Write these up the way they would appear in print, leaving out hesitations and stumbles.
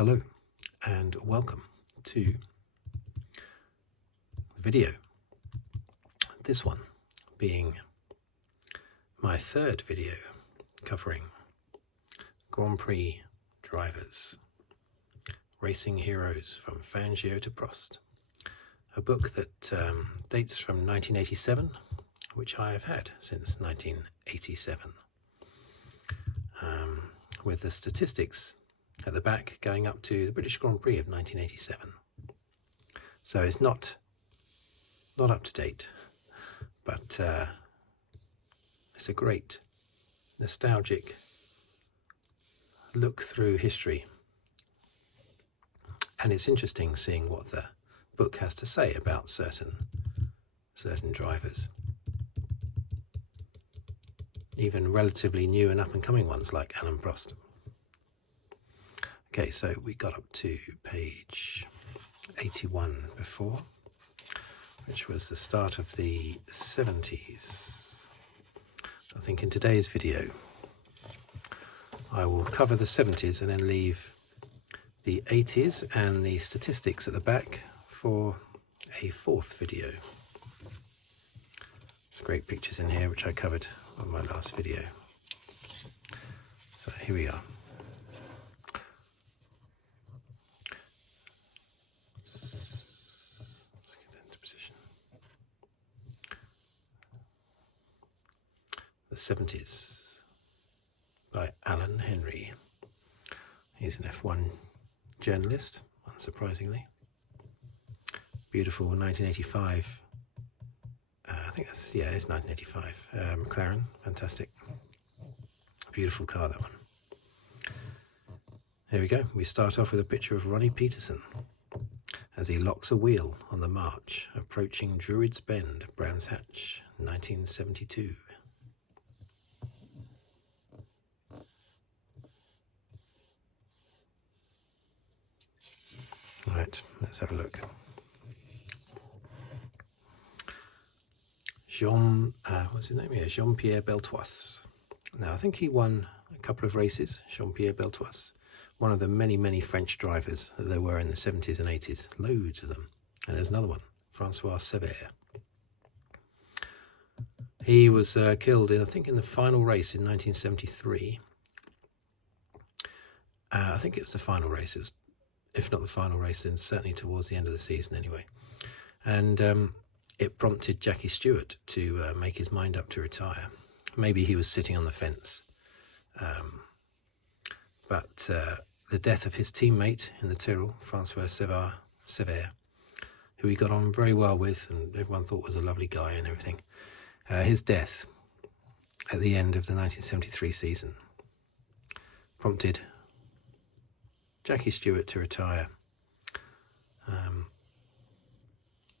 Hello and welcome to the video. This one being my third video covering Grand Prix Drivers, Racing Heroes from Fangio to Prost, a book that dates from 1987, which I have had since 1987, with the statistics at the back going up to the British Grand Prix of 1987. So it's not up to date, but it's a great nostalgic look through history, and it's interesting seeing what the book has to say about certain drivers, even relatively new and up and coming ones like Alain Prost. Okay, so we got up to page 81 before, which was the start of the 70s. I think in today's video I will cover the 70s and then leave the 80s and the statistics at the back for a fourth video. There's great pictures in here which I covered on my last video. So here we are. Let's get into position. The 70s by Alan Henry. He's an F1 journalist, unsurprisingly. Beautiful 1985. I think that's, yeah, it's 1985. McLaren, fantastic. Beautiful car, that one. Here we go. We start off with a picture of Ronnie Peterson as he locks a wheel on the march approaching Druids Bend, Brands Hatch, 1972. Right, let's have a look. What's his name here? Jean-Pierre Beltoise. Now, I think he won a couple of races, Jean-Pierre Beltoise. One of the many, many French drivers that there were in the 70s and 80s. Loads of them. And there's another one, Francois Sever. He was killed, I think, in the final race in 1973. I think it was the final race. It was, if not the final race, then certainly towards the end of the season anyway. And it prompted Jackie Stewart to make his mind up to retire. Maybe he was sitting on the fence. But the death of his teammate in the Tyrrell, Francois Sever, who he got on very well with and everyone thought was a lovely guy and everything, his death at the end of the 1973 season prompted Jackie Stewart to retire.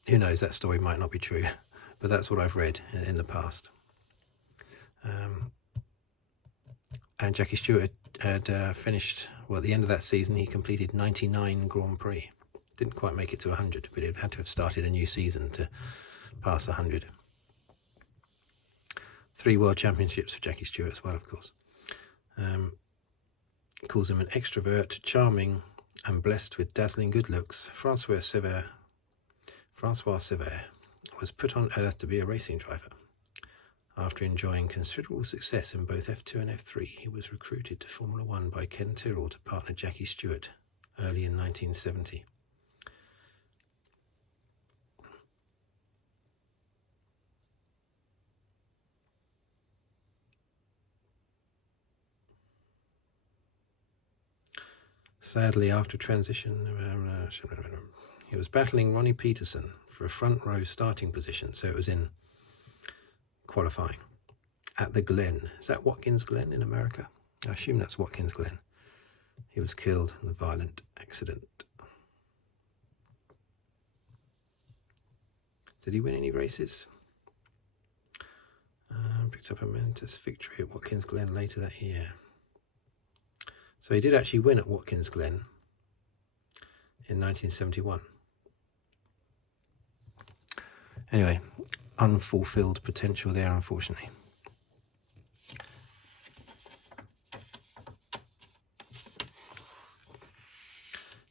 Who knows, that story might not be true, but that's what I've read in the past. And Jackie Stewart had finished, well, at the end of that season, he completed 99 Grand Prix. Didn't quite make it to 100, but he had to have started a new season to pass 100. 3 World Championships for Jackie Stewart as well, of course. Calls him an extrovert, charming, and blessed with dazzling good looks. Francois Sever was put on earth to be a racing driver. After enjoying considerable success in both F2 and F3, he was recruited to Formula One by Ken Tyrrell to partner Jackie Stewart early in 1970. Sadly, after transition, he was battling Ronnie Peterson for a front row starting position, so it was in qualifying at the Glen. Is that Watkins Glen in America? I assume that's Watkins Glen. He was killed in a violent accident. Did he win any races? Picked up a momentous victory at Watkins Glen later that year. So he did actually win at Watkins Glen in 1971. Anyway, unfulfilled potential there, unfortunately.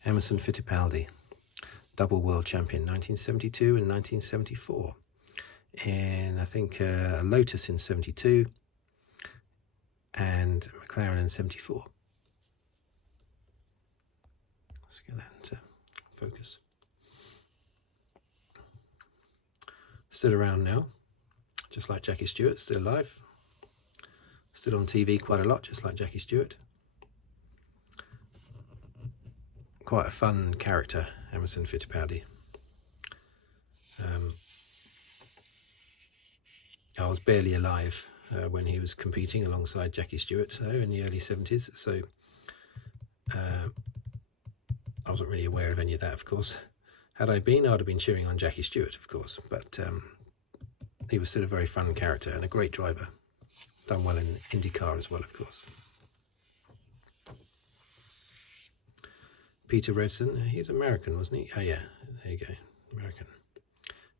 Emerson Fittipaldi, double world champion, 1972 and 1974. And I think a Lotus in 72 and McLaren in 74. Let's get that into focus. Still around now, just like Jackie Stewart, still alive. Still on TV quite a lot, just like Jackie Stewart. Quite a fun character, Emerson Fittipaldi. I was barely alive when he was competing alongside Jackie Stewart, though, in the early 70s, so I wasn't really aware of any of that, of course. Had I been, I would have been cheering on Jackie Stewart, of course, but he was still a very fun character and a great driver. Done well in IndyCar as well, of course. Peter Revson, he was American, wasn't he? Oh yeah, there you go, American.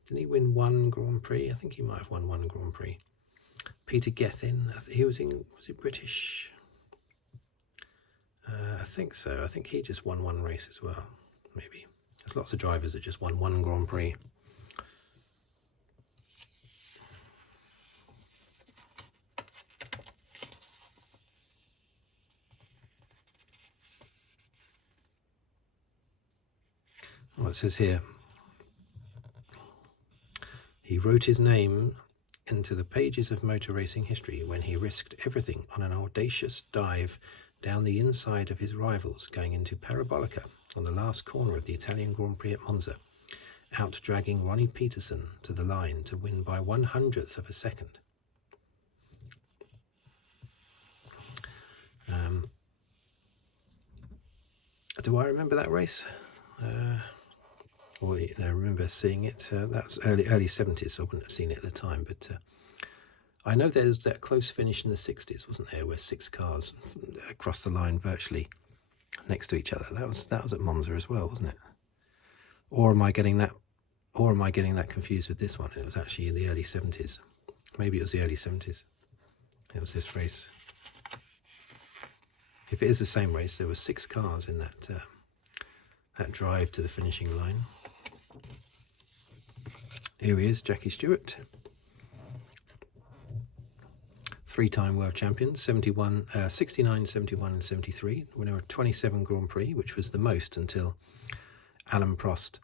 Didn't he win one Grand Prix? I think he might have won one Grand Prix. Peter Gethin, he was he British? I think so. I think he just won one race as well, maybe. There's lots of drivers that just won one Grand Prix. Well, it says here, he wrote his name into the pages of motor racing history when he risked everything on an audacious dive down the inside of his rivals going into Parabolica on the last corner of the Italian Grand Prix at Monza, out-dragging Ronnie Peterson to the line to win by 1/100th of a second. Do I remember that race? Or I remember seeing it. That was early 70s, so I wouldn't have seen it at the time, but I know there was that close finish in the 60s, wasn't there, where 6 cars crossed the line virtually next to each other. That was at Monza as well, wasn't it? Or am I getting that confused with this one? It was actually in the early 70s. Maybe it was the early 70s. It was this race. If it is the same race, there were 6 cars in that drive to the finishing line. Here he is, Jackie Stewart. 3-time world champion, 69, 71 and 73. Winner of 27 Grand Prix, which was the most until Alain Prost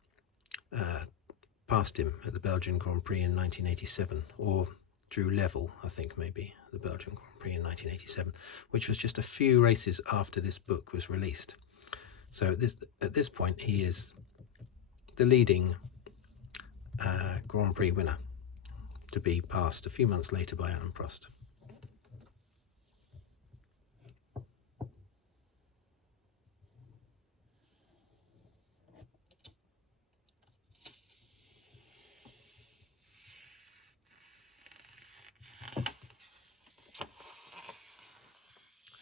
passed him at the Belgian Grand Prix in 1987, or drew level, I think, maybe, the Belgian Grand Prix in 1987, which was just a few races after this book was released. So at this point, he is the leading Grand Prix winner, to be passed a few months later by Alain Prost.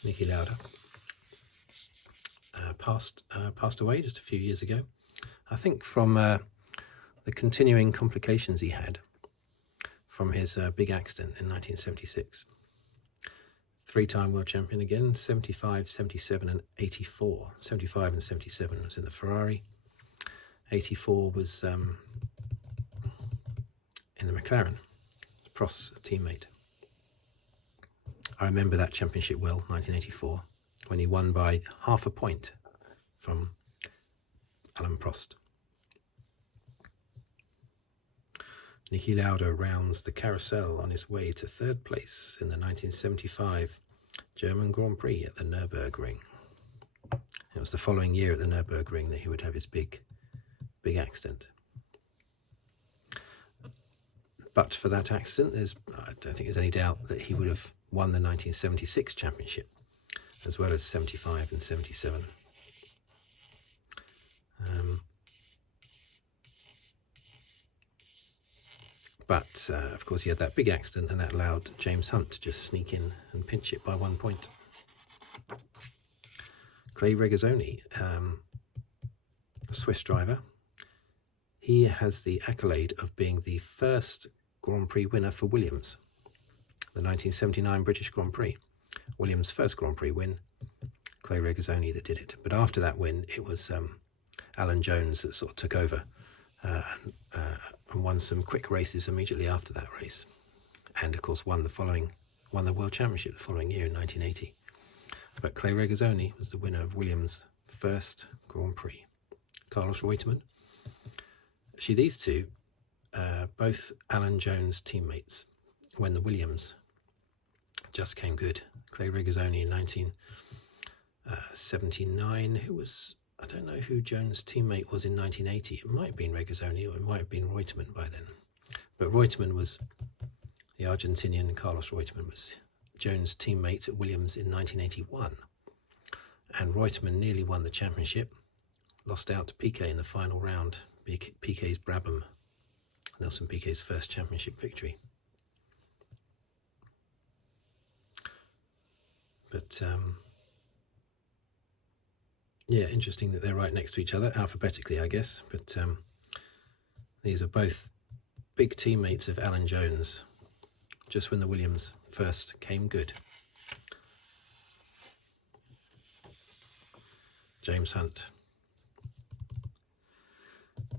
Niki Lauda passed away just a few years ago, I think, from the continuing complications he had from his big accident in 1976. 3-time world champion again, 75, 77 and 84. 75 and 77 was in the Ferrari. 84 was in the McLaren, Prost's teammate. I remember that championship well, 1984, when he won by half a point from Alain Prost. Niki Lauda rounds the carousel on his way to 3rd place in the 1975 German Grand Prix at the Nürburgring. It was the following year at the Nürburgring that he would have his big accident. But for that accident, I don't think there's any doubt that he would have won the 1976 championship, as well as 75 and 77. But of course he had that big accident, and that allowed James Hunt to just sneak in and pinch it by 1 point. Clay Regazzoni, a Swiss driver, he has the accolade of being the first Grand Prix winner for Williams. The 1979 British Grand Prix, Williams' first Grand Prix win, Clay Regazzoni that did it. But after that win, it was Alan Jones that sort of took over and won some quick races immediately after that race, and of course won the World Championship the following year in 1980. But Clay Regazzoni was the winner of Williams' first Grand Prix. Carlos Reutemann. Actually, these two, both Alan Jones teammates when the Williams just came good. Clay Regazzoni in 1979, who was, I don't know who Jones' teammate was in 1980. It might have been Regazzoni or it might have been Reutemann by then. But Reutemann was the Argentinian. Carlos Reutemann was Jones' teammate at Williams in 1981. And Reutemann nearly won the championship, lost out to Piquet in the final round. Piquet's Brabham, Nelson Piquet's first championship victory. But yeah, interesting that they're right next to each other, alphabetically, I guess. But these are both big teammates of Alan Jones, just when the Williams first came good. James Hunt,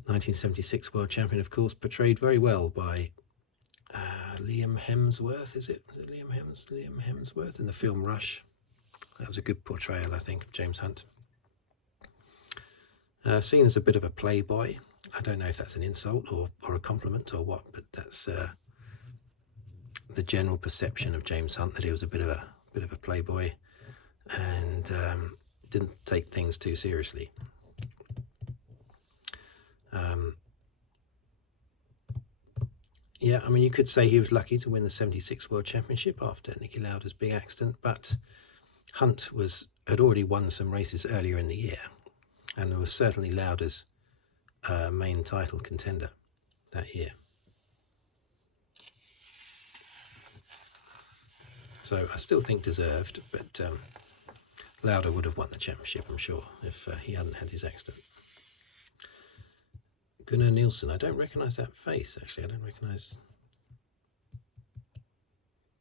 1976 world champion, of course, portrayed very well by Liam Hemsworth. Is it Liam Hemsworth in the film Rush? That was a good portrayal, I think, of James Hunt. Seen as a bit of a playboy. I don't know if that's an insult or a compliment or what, but that's the general perception of James Hunt, that he was a bit of a playboy and didn't take things too seriously. Yeah, I mean, you could say he was lucky to win the 76 World Championship after Niki Lauda's big accident, but Hunt had already won some races earlier in the year and was certainly Lauda's main title contender that year. So I still think deserved, but Lauda would have won the championship, I'm sure, if he hadn't had his accident. Gunnar Nilsson, I don't recognise that face, actually. I don't recognise,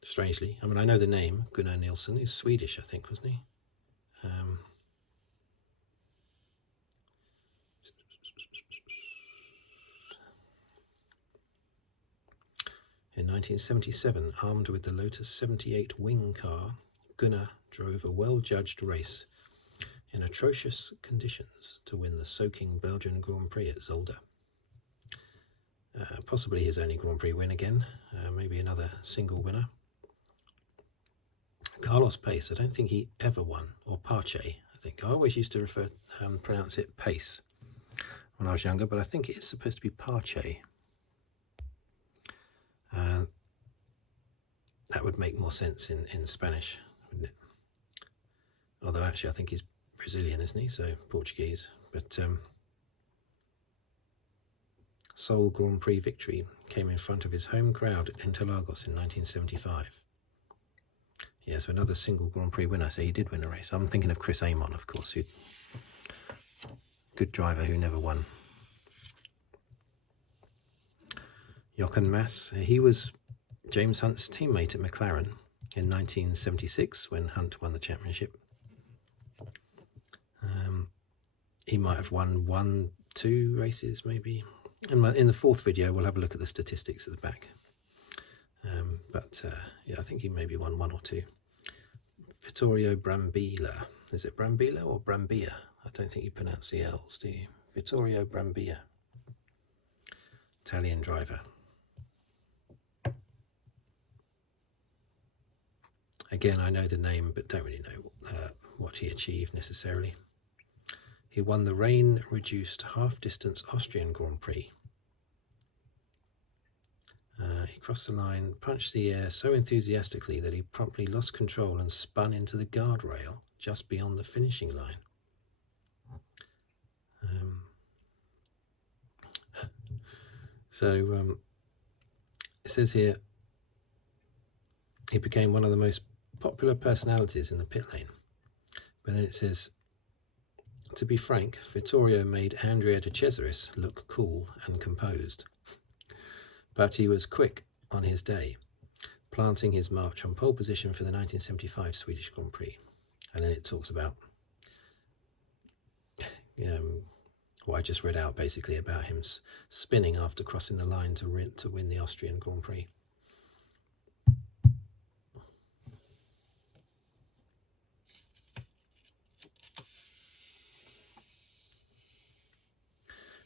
strangely. I mean, I know the name, Gunnar Nilsson. He's Swedish, I think, wasn't he? In 1977, armed with the Lotus 78 wing car, Gunnar drove a well-judged race in atrocious conditions to win the soaking Belgian Grand Prix at Zolder. Possibly his only Grand Prix win again, maybe another single winner. Carlos Pace, I don't think he ever won, or Pace, I think. I always used to pronounce it Pace when I was younger, but I think it is supposed to be Pace. That would make more sense in Spanish, wouldn't it? Although actually I think he's Brazilian, isn't he? So Portuguese. But sole Grand Prix victory came in front of his home crowd at Interlagos in 1975. Yeah, so another single Grand Prix winner. So he did win a race. I'm thinking of Chris Amon, of course, good driver who never won. Jochen Mass, he was James Hunt's teammate at McLaren in 1976 when Hunt won the championship. He might have won 2 races, maybe. In the fourth video, we'll have a look at the statistics at the back. Yeah, I think he maybe won 1 or 2. Vittorio Brambilla. Is it Brambilla or Brambilla? I don't think you pronounce the L's, do you? Vittorio Brambilla. Italian driver. Again, I know the name, but don't really know what he achieved necessarily. He won the rain-reduced half-distance Austrian Grand Prix. He crossed the line, punched the air so enthusiastically that he promptly lost control and spun into the guardrail just beyond the finishing line. It says here, he became one of the most popular personalities in the pit lane. But then it says, to be frank, Vittorio made Andrea de Cesaris look cool and composed. But he was quick on his day, planting his march on pole position for the 1975 Swedish Grand Prix. And then it talks about what I just read out basically about him spinning after crossing the line to win the Austrian Grand Prix.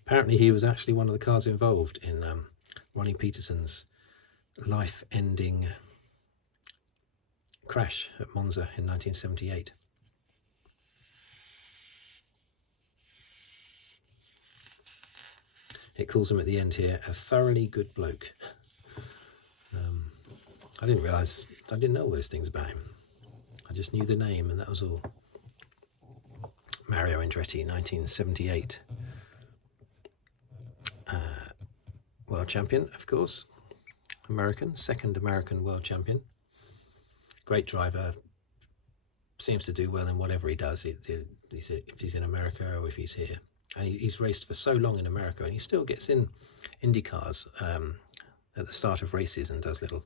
Apparently he was actually one of the cars involved in Ronnie Peterson's life-ending crash at Monza in 1978. It calls him at the end here a thoroughly good bloke. I didn't know all those things about him. I just knew the name and that was all. Mario Andretti, 1978. World champion, of course. Second American world champion. Great driver. Seems to do well in whatever he does. If he's in America or if he's here. And he's raced for so long in America, and he still gets in Indy cars at the start of races and does little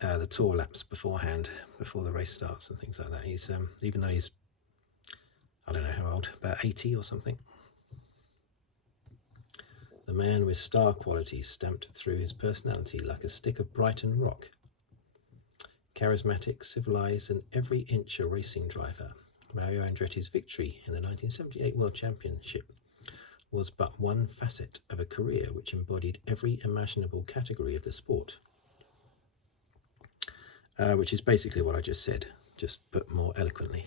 the tour laps beforehand, before the race starts and things like that. He's even though he's, I don't know how old, about 80 or something. The man with star qualities stamped through his personality like a stick of Brighton rock. Charismatic, civilized, and every inch a racing driver, Mario Andretti's victory in the 1978 World Championship was but one facet of a career which embodied every imaginable category of the sport. Which is basically what I just said, just put more eloquently.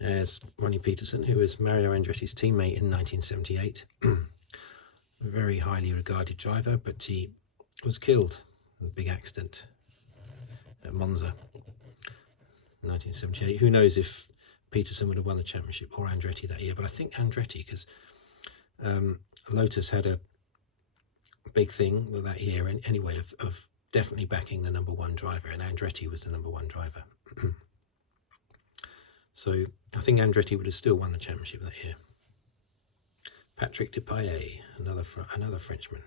There's Ronnie Peterson, who was Mario Andretti's teammate in 1978. A very highly regarded driver, but he was killed in a big accident at Monza in 1978. Who knows if Peterson would have won the championship or Andretti that year, but I think Andretti, because Lotus had a big thing that year anyway of definitely backing the number one driver, and Andretti was the number one driver. So I think Andretti would have still won the championship that year. Patrick Depailler, another Frenchman.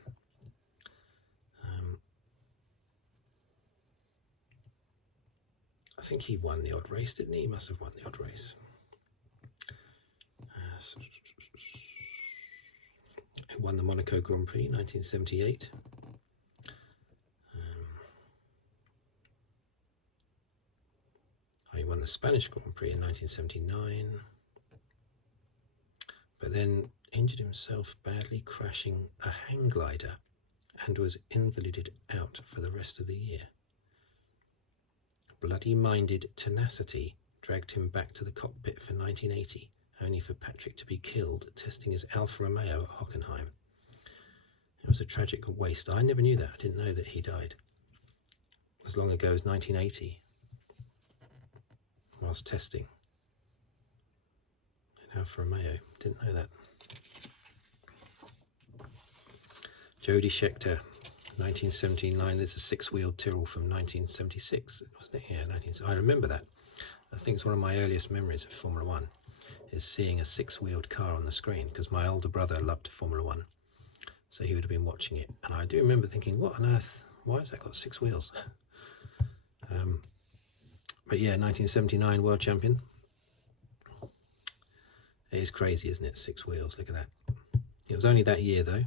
I think he won the odd race, didn't he? He must have won the odd race. He won the Monaco Grand Prix 1978. He won the Spanish Grand Prix in 1979, but then injured himself badly crashing a hang glider and was invalided out for the rest of the year. Bloody-minded tenacity dragged him back to the cockpit for 1980, only for Patrick to be killed testing his Alfa Romeo at Hockenheim. It was a tragic waste. I never knew that. I didn't know that he died as long ago as 1980 whilst testing in Alfa Romeo. Didn't know that. Jody Scheckter, 1979. There's a six-wheeled Tyrrell from 1976, wasn't it? Yeah, I remember that. I think it's one of my earliest memories of Formula One, is seeing a six-wheeled car on the screen, because my older brother loved Formula One, so he would have been watching it. And I do remember thinking, what on earth? Why has that got six wheels? But yeah, 1979 world champion. It is crazy, isn't it? Six wheels, look at that. It was only that year, though.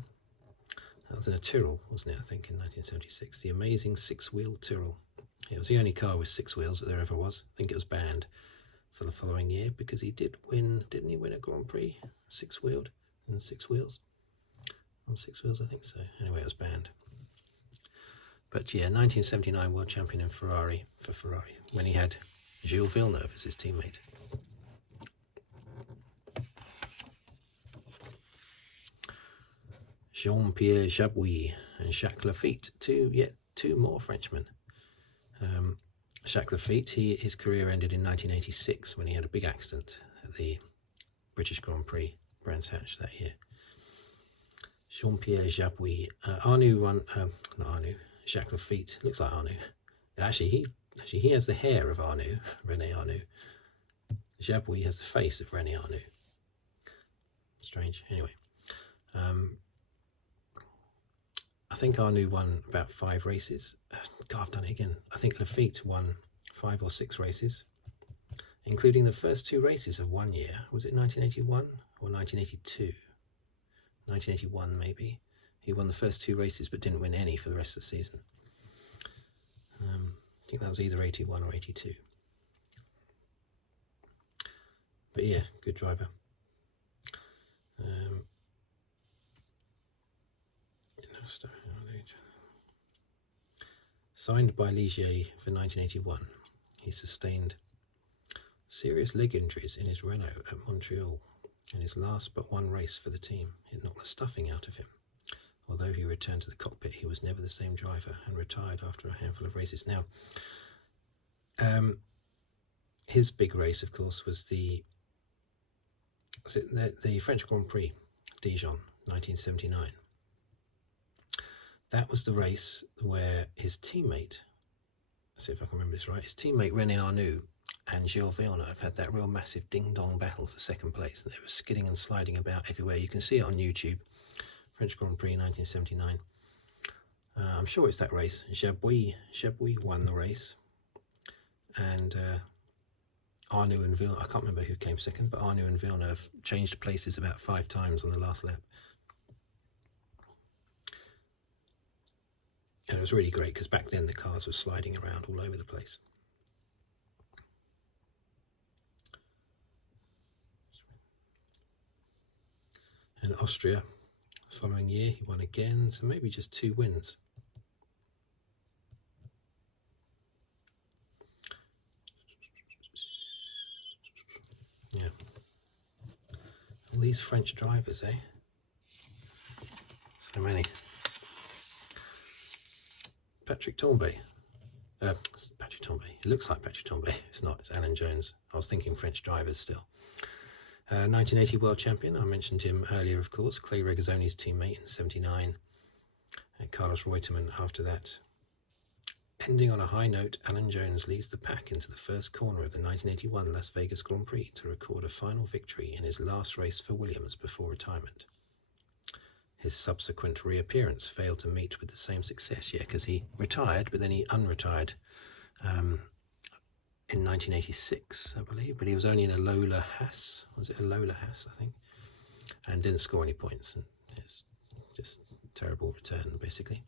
That was in a Tyrrell, wasn't it? I think in 1976. The amazing six-wheel Tyrrell. It was the only car with six wheels that there ever was. I think it was banned for the following year because he did win, didn't he win a Grand Prix? Six-wheeled and six wheels. On six wheels, I think so. Anyway, it was banned. But yeah, 1979 world champion in Ferrari, when he had Gilles Villeneuve as his teammate. Jean-Pierre Jabouille and Jacques Lafitte, two more Frenchmen. Jacques Lafitte, his career ended in 1986 when he had a big accident at the British Grand Prix, Brands Hatch, that year. Jean-Pierre Jabouille, Arnoux won, not Arnoux, Jacques Lafitte, looks like Arnoux. Actually, he has the hair of Arnoux, René Arnoux. Jabouille has the face of René Arnoux. Strange. Anyway, I think Arnoux won about 5 races. God, I've done it again. I think Lafitte won 5 or 6 races. including the first 2 races of one year. Was it 1981 or 1982? 1981 maybe. He won the first 2 races but didn't win any for the rest of the season. I think that was either 81 or 82. But yeah, good driver. Signed by Ligier for 1981, he sustained serious leg injuries in his Renault at Montreal in his last but one race for the team. It knocked the stuffing out of him. Although he returned to the cockpit, he was never the same driver and retired after a handful of races. Now, his big race, of course, was the French Grand Prix, Dijon, 1979. That was the race where his teammate, let's see if I can remember this right, his teammate René Arnoux and Gilles Villeneuve had that real massive ding-dong battle for second place. They were skidding and sliding about everywhere. You can see it on YouTube, French Grand Prix 1979. I'm sure it's that race. Jabouille won the race, and Arnoux and Villeneuve, I can't remember who came second, but Arnoux and Villeneuve changed places about 5 times on the last lap. And it was really great because back then the cars were sliding around all over the place. And Austria, the following year, he won again, so maybe just 2 wins. Yeah. All these French drivers, eh? So many. Patrick Tambay. Patrick Tambay. It looks like Patrick Tambay. It's not. It's Alan Jones. I was thinking French drivers still. 1980 world champion. I mentioned him earlier, of course. Clay Regazzoni's teammate in 79. And Carlos Reutemann after that. Ending on a high note, Alan Jones leads the pack into the first corner of the 1981 Las Vegas Grand Prix to record a final victory in his last race for Williams before retirement. His subsequent reappearance failed to meet with the same success, because he retired, but then he unretired in 1986, I believe, but he was only in a Lola Haas, was it a Lola Haas, I think, and didn't score any points, and it's just a terrible return, basically.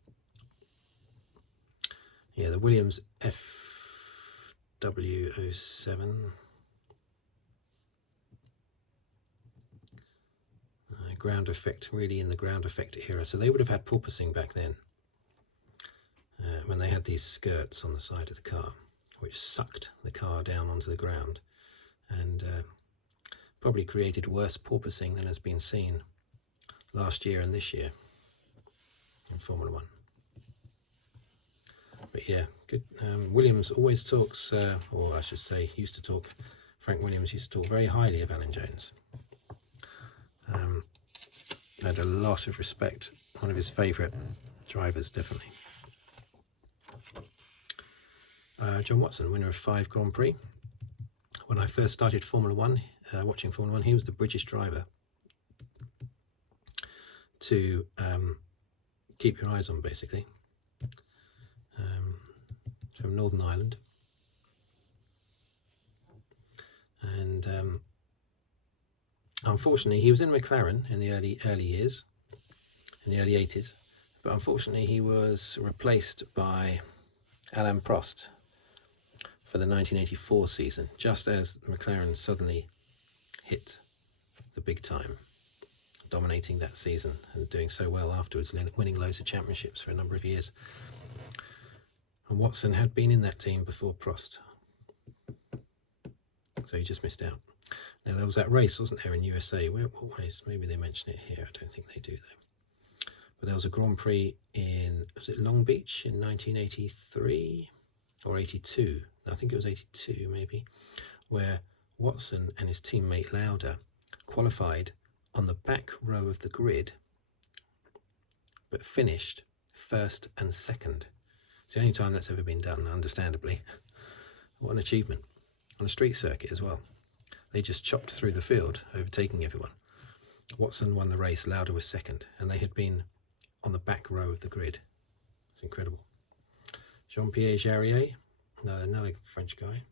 Yeah, the Williams FW07, ground effect, really in the ground effect era, so they would have had porpoising back then, when they had these skirts on the side of the car, which sucked the car down onto the ground, and probably created worse porpoising than has been seen last year and this year in Formula One. But yeah, good. Williams always talks, or I should say used to talk, Frank Williams used to talk very highly of Alan Jones. Had a lot of respect, one of his favourite drivers, definitely. John Watson, winner of 5 Grand Prix. When I first started Formula One, watching Formula One, he was the British driver to keep your eyes on, basically. From Northern Ireland. And unfortunately, he was in McLaren in the early years, in the early 80s, but unfortunately he was replaced by Alain Prost for the 1984 season, just as McLaren suddenly hit the big time, dominating that season and doing so well afterwards, winning loads of championships for a number of years. And Watson had been in that team before Prost, so he just missed out. Now, there was that race, wasn't there, in USA? What race? Maybe they mention it here. I don't think they do, though. But there was a Grand Prix in, was it Long Beach in 1983 or 82? I think it was 82, maybe, where Watson and his teammate Lauda qualified on the back row of the grid, but finished first and second. It's the only time that's ever been done, understandably. What an achievement. On a street circuit as well. They just chopped through the field, overtaking everyone. Watson won the race, Lauda was second, and they had been on the back row of the grid. It's incredible. Jean-Pierre Jarier, another French guy.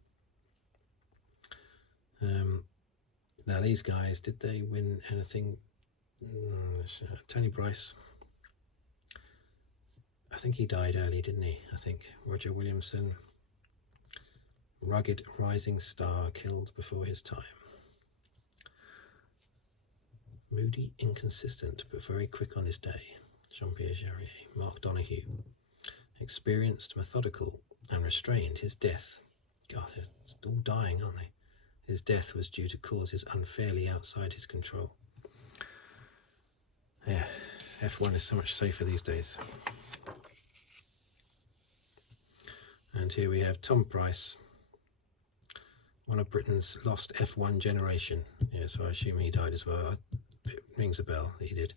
Now these guys, did they win anything? Tony Bryce, I think he died early, didn't he? I think Roger Williamson, rugged rising star, killed before his time. Moody, inconsistent, but very quick on his day. Jean-Pierre Jarier. Mark Donoghue, experienced, methodical, and restrained. His death, God, they're all dying, aren't they? His death was due to causes unfairly outside his control. Yeah, F1 is so much safer these days. And here we have Tom Price, one of Britain's lost F1 generation. Yeah, so I assume he died as well. It rings a bell that he did.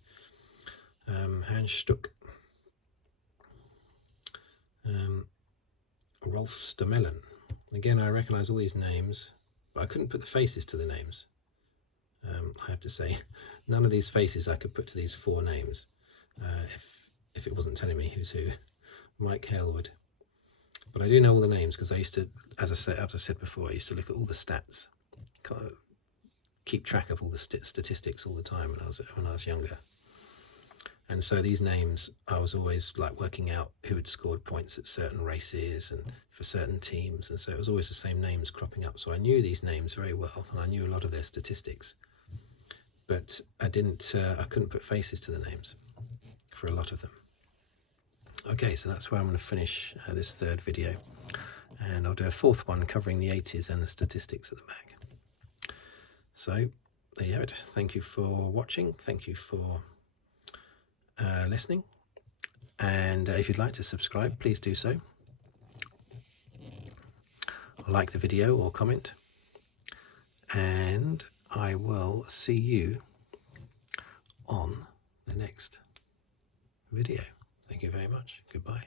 Hans Stuck, Rolf Sturmellen. Again, I recognise all these names, but I couldn't put the faces to the names. I have to say, none of these faces I could put to these four names if it wasn't telling me who's who. Mike Hailwood. But I do know all the names because I used to, as I said before, I used to look at all the stats, keep track of all the statistics all the time when I was younger. And so these names, I was always like working out who had scored points at certain races and for certain teams. And so it was always the same names cropping up. So I knew these names very well, and I knew a lot of their statistics. But I couldn't put faces to the names for a lot of them. Okay, so that's where I'm going to finish this third video. And I'll do a fourth one covering the 80s and the statistics at the back. So there you have it. Thank you for watching. Thank you for listening. And if you'd like to subscribe, please do so. Like the video or comment. And I will see you on the next video. Thank you very much. Goodbye.